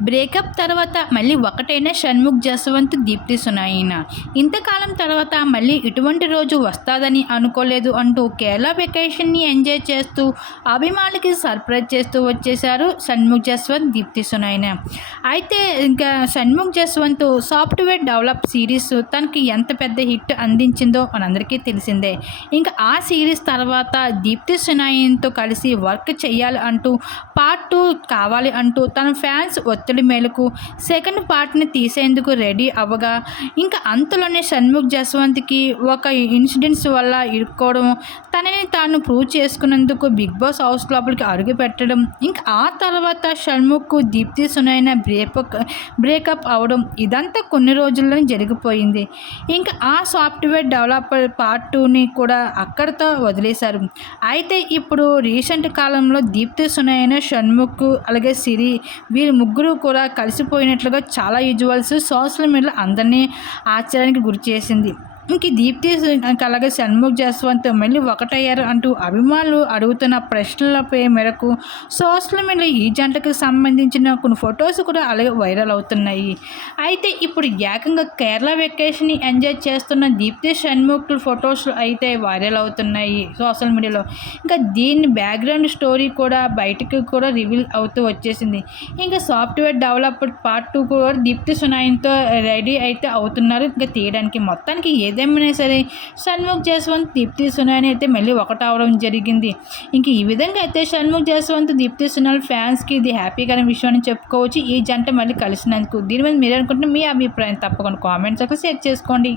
Breakup తర్వాత మళ్ళీ ఒకటైన షణ్ముఖ్ జస్వంత్ దీప్తి సునాయిన. ఇంతకాలం తర్వాత మళ్ళీ ఇటువంటి రోజు వస్తాదని అనుకోలేదు అంటూ కేరళ వెకేషన్ని ఎంజాయ్ చేస్తూ అభిమానులకి సర్ప్రైజ్ చేస్తూ వచ్చేశారు షణ్ముఖ్ జస్వంత్ దీప్తి సునాయిన. అయితే ఇంకా Shanmukh Jaswanth software develop series తనకి ఎంత పెద్ద హిట్ అందించిందో మనందరికీ తెలిసిందే. ఇంకా ఆ సిరీస్ తర్వాత దీప్తి సునాయిన్తో కలిసి వర్క్ చేయాలి అంటూ పార్ట్ టూ కావాలి అంటూ తన ఫ్యాన్స్ ఒత్తిడి మేరకు సెకండ్ పార్ట్ని తీసేందుకు రెడీ అవ్వగా ఇంకా అంతలోనే షణ్ముఖ్ జస్వంత్కి ఒక ఇన్సిడెంట్స్ వల్ల ఇరుక్కోవడం తనని తాను ప్రూవ్ చేసుకున్నందుకు బిగ్ బాస్ హౌస్ లోపలికి అడుగు పెట్టడం ఇంకా ఆ తర్వాత షణ్ముఖ్ దీప్తి సునైన బ్రేకప్ బ్రేకప్ అవడం ఇదంతా కొన్ని రోజుల్లోనే జరిగిపోయింది. ఇంకా ఆ సాఫ్ట్వేర్ డెవలపర్ పార్ట్ టూని కూడా అక్కడితో వదిలేశారు. అయితే ఇప్పుడు రీసెంట్ కాలంలో దీప్తి సునైన షణ్ముఖ్ అలాగే సిరి వీరి ముగ్గురు కూడా కలిసిపోయినట్లుగా చాలా యూజువల్స్ సోషల్ మీడియాలో అందరినీ ఆశ్చర్యానికి గురి చేసింది. ఇంక దీప్తి అలాగే షణ్ముఖ్ జస్వంత్ మళ్ళీ ఒకటయ్యారు అంటూ అభిమానులు అడుగుతున్న ప్రశ్నలపై మేరకు సోషల్ మీడియా ఈ జంటకు సంబంధించిన కొన్ని ఫొటోస్ కూడా అలాగే వైరల్ అవుతున్నాయి. అయితే ఇప్పుడు ఏకంగా కేరళ వెకేషన్ ఎంజాయ్ చేస్తున్న దీప్తి షణ్ముఖ్ ఫొటోస్ అయితే వైరల్ అవుతున్నాయి సోషల్ మీడియాలో. ఇంకా దీని బ్యాక్గ్రౌండ్ స్టోరీ కూడా బయటకు కూడా రివీల్ అవుతూ వచ్చేసింది. ఇంకా సాఫ్ట్వేర్ డెవలప్డ్ పార్ట్ టూ కూడా దీప్తి సునాయంతో రెడీ అయితే అవుతున్నారు. ఇంకా తీయడానికి మొత్తానికి ఏది ఏదేమైనా సరే షణ్ముఖ్ జస్వంత్ దీప్తి సునాని అయితే మళ్ళీ ఒకటవడం జరిగింది. ఇంక ఈ విధంగా అయితే షణ్ముఖ్ జస్వంత్ దీప్తి సునాల్ ఫ్యాన్స్కి ఇది హ్యాపీగా విషయం అని చెప్పుకోవచ్చు. ఈ జంట మళ్ళీ కలిసినందుకు దీని మీద మీరు అనుకుంటున్న మీ అభిప్రాయం తప్పకుండా కామెంట్స్ ఒక షేర్ చేసుకోండి.